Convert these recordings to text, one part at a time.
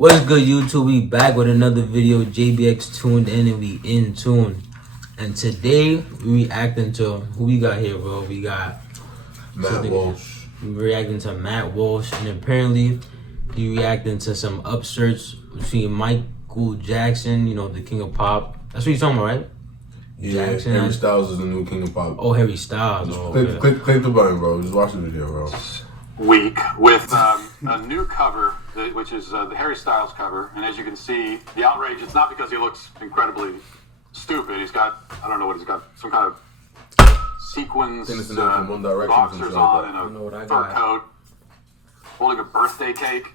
What's good, YouTube? We back with another video. JayBxTunedIN, and we in tune. And today we reacting to who we got here, bro. We got Matt Walsh. We reacting to Matt Walsh, and apparently he reacting to some upsearch between Michael Jackson, you know, the king of pop. That's what you're talking about, right? Yeah, Jackson, Harry Styles is the new king of pop. Oh, Harry Styles. Click the button, bro. Just watch the video, bro. Week with a new cover, which is the Harry Styles cover. And as you can see, the outrage, it's not because he looks incredibly stupid. He's got, I don't know what he's got, some kind of sequins, boxers on and a fur coat, holding a birthday cake.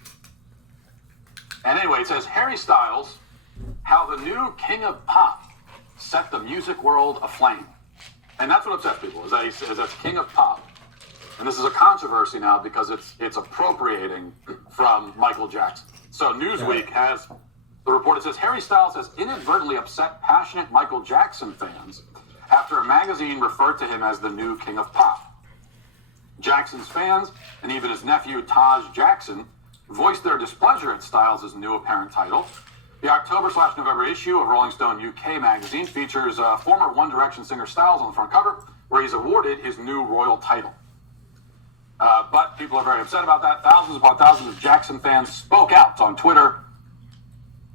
And anyway, it says, Harry Styles, how the new king of pop set the music world aflame. And that's what upsets people, is that he says that's king of pop. And this is a controversy now because it's appropriating from Michael Jackson. So Newsweek has the report that says Harry Styles has inadvertently upset passionate Michael Jackson fans after a magazine referred to him as the new king of pop. Jackson's fans, and even his nephew Taj Jackson, voiced their displeasure at Styles' new apparent title. The October/November issue of Rolling Stone UK magazine features former One Direction singer Styles on the front cover, where he's awarded his new royal title. But people are very upset about that. Thousands upon thousands of Jackson fans spoke out on Twitter.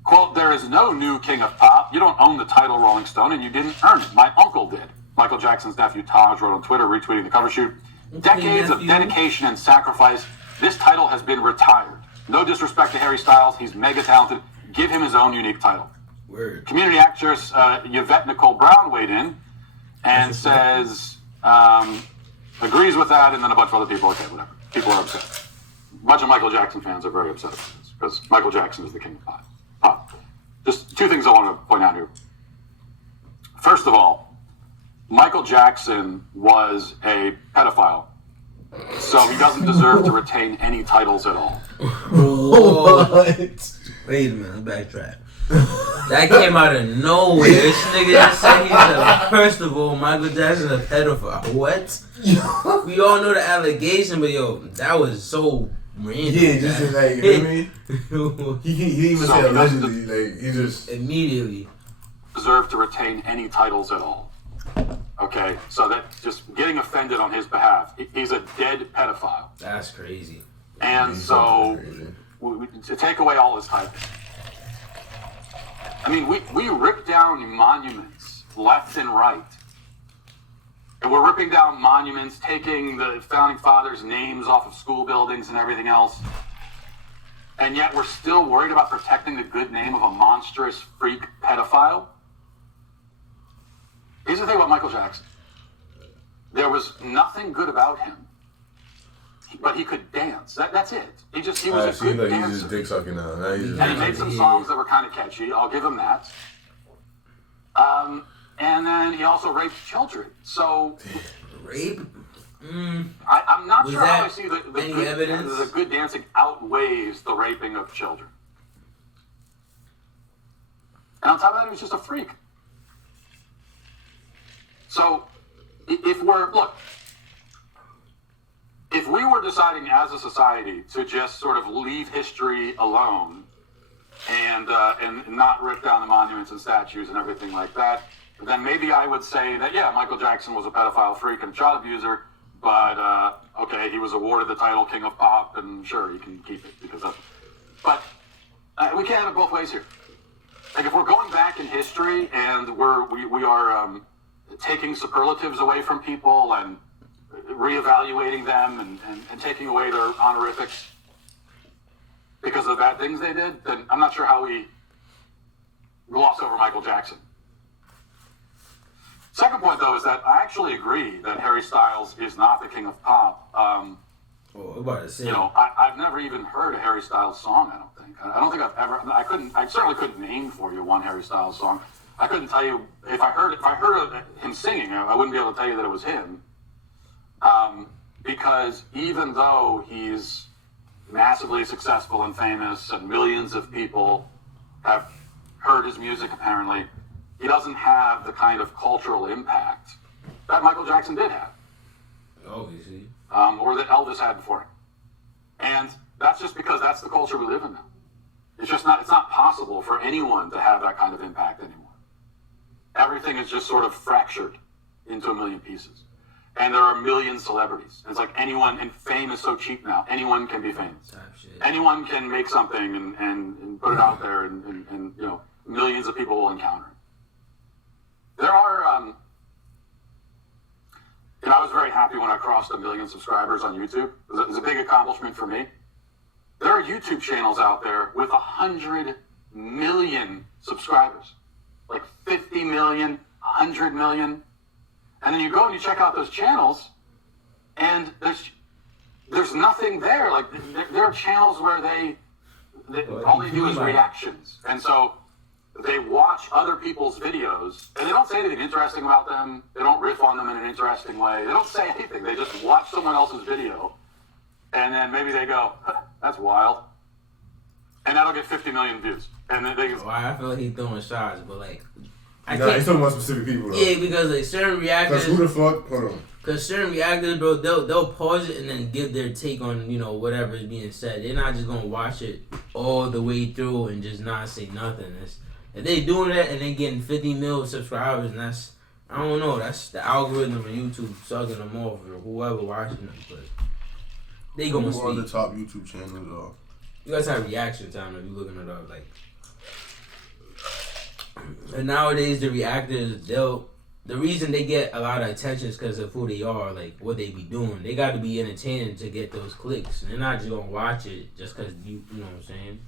Quote, there is no new king of pop. You don't own the title, Rolling Stone, and you didn't earn it. My uncle did. Michael Jackson's nephew Taj wrote on Twitter, retweeting the cover shoot. Decades of dedication and sacrifice. This title has been retired. No disrespect to Harry Styles. He's mega talented. Give him his own unique title. Word. Community actress Yvette Nicole Brown weighed in and says... agrees with that, and then a bunch of other people, okay, whatever. People are upset. A bunch of Michael Jackson fans are very upset about this, because Michael Jackson is the king of pop. Just two things I want to point out here. First of all, Michael Jackson was a pedophile, so he doesn't deserve to retain any titles at all. What? Wait a minute, backtrack. That came out of nowhere. This nigga just said first of all, Michael Jackson's a pedophile. What? We all know the allegation, but yo, that was so random. Yeah, just like, you know what I mean? He even said allegedly, like, he just... Immediately. Deserve to retain any titles at all. Okay, so that just getting offended on his behalf. He's a dead pedophile. That's crazy. And so, to take away all his titles. I mean, we rip down monuments left and right. And we're ripping down monuments, taking the founding fathers' names off of school buildings and everything else. And yet we're still worried about protecting the good name of a monstrous freak pedophile. Here's the thing about Michael Jackson. There was nothing good about him. But he could dance. That's it. He was a good dancer. He's just dick sucking now. And he made some songs that were kind of catchy. I'll give him that. And then he also raped children. So rape? I'm not sure how I see the good dancing outweighs the raping of children. And on top of that, he was just a freak. So if we were deciding as a society to just sort of leave history alone and not rip down the monuments and statues and everything like that, then maybe I would say that, yeah, Michael Jackson was a pedophile freak and child abuser, but, okay, he was awarded the title King of Pop, and sure, he can keep it because of it. But we can't have it both ways here. Like, if we're going back in history and we are taking superlatives away from people and reevaluating them and taking away their honorifics because of the bad things they did, then I'm not sure how we gloss over Michael Jackson. Second point, though, is that I actually agree that Harry Styles is not the king of pop. You know, I've never even heard a Harry Styles song, I don't think. I don't think I've ever, I certainly couldn't name for you one Harry Styles song. I couldn't tell you, if I heard him singing, I wouldn't be able to tell you that it was him. Because even though he's massively successful and famous and millions of people have heard his music apparently, he doesn't have the kind of cultural impact that Michael Jackson did have. Obviously. Or that Elvis had before him. And that's just because that's the culture we live in now. it's not possible for anyone to have that kind of impact anymore. Everything is just sort of fractured into a million pieces. And there are a million celebrities. It's like anyone, and fame is so cheap now, anyone can be famous. Anyone can make something and put it out there, and you know, millions of people will encounter it. There are, and I was very happy when I crossed 1 million subscribers on YouTube. It was a big accomplishment for me. There are YouTube channels out there with 100 million subscribers, like 50 million, 100 million. And then you go and you check out those channels, and there's nothing there. Like, there are channels where they all they do is reactions. And so they watch other people's videos, and they don't say anything interesting about them. They don't riff on them in an interesting way. They don't say anything. They just watch someone else's video, and then maybe they go, that's wild. And that'll get 50 million views. And then they go, well, I feel like he's throwing shots, but like, I can't. He's talking about specific people, though. Yeah, because like certain reactors. Because who the fuck? Hold on. Because certain reactors, bro, they'll pause it and then give their take on, you know, whatever is being said. They're not just gonna watch it all the way through and just not say nothing. If they doing that and they getting 50 mil subscribers, and that's, I don't know, that's the algorithm of YouTube sucking them off or whoever watching them. But they gonna speak. Who are the top YouTube channels, though? You guys have reaction time if you looking it up, like. And nowadays the reactors, the reason they get a lot of attention is because of who they are, like what they be doing. They got to be entertaining to get those clicks. They're not just gonna watch it just because you know what I'm saying.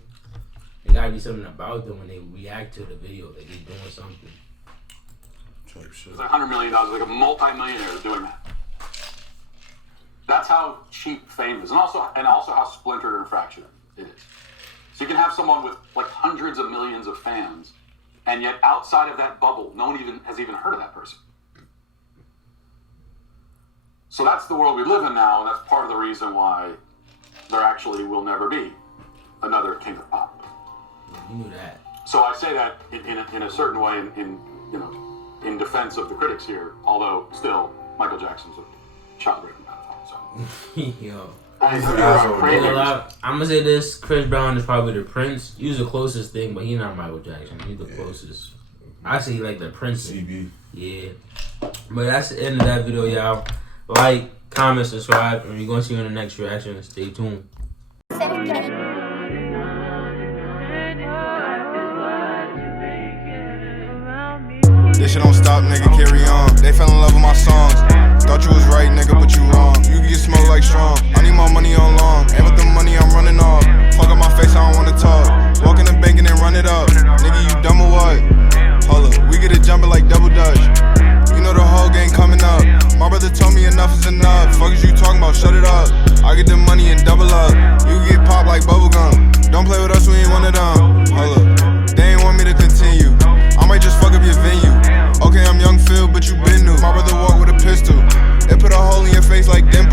There gotta be something about them when they react to the video, like they doing something. It's like $100 million, like a multi-millionaire is doing that. That's how cheap fame is, and also how splintered and fractured it is. So you can have someone with like hundreds of millions of fans, and yet outside of that bubble, no one has even heard of that person. So that's the world we live in now, and that's part of the reason why there actually will never be another King of Pop. You knew that. So I say that in a certain way, in defense of the critics here. Although still, Michael Jackson's a child raping pedophile. So. Yo. I'm gonna say this: Chris Brown is probably the Prince. He's the closest thing, but he's not Michael Jackson. He's the closest. I say like the Prince. CB. Yeah. But that's the end of that video, y'all. Like, comment, subscribe, and we're gonna see you in the next reaction. Stay tuned. This shit don't stop, nigga, carry on. They fell in love with my songs. Thought you was right, nigga, but you wrong. You can get smoked like strong. I need more money on long. And with the money, I'm running off. Fuck up my face, I don't wanna talk. Walk in the bank and then run it up. Nigga, you dumb or what? Hold up, we get it jumping like double dutch. You know the whole game coming up. My brother told me enough is enough. Fuck is you talking about? Shut it up. I get the money and double up. You can get popped like bubblegum. Don't play with us, we ain't one of them. Hold up, they ain't want me to continue. I might just fuck up your venue. Okay, I'm young Phil, but you been new. My brother walk with a pistol. It put a hole in your face like dimple.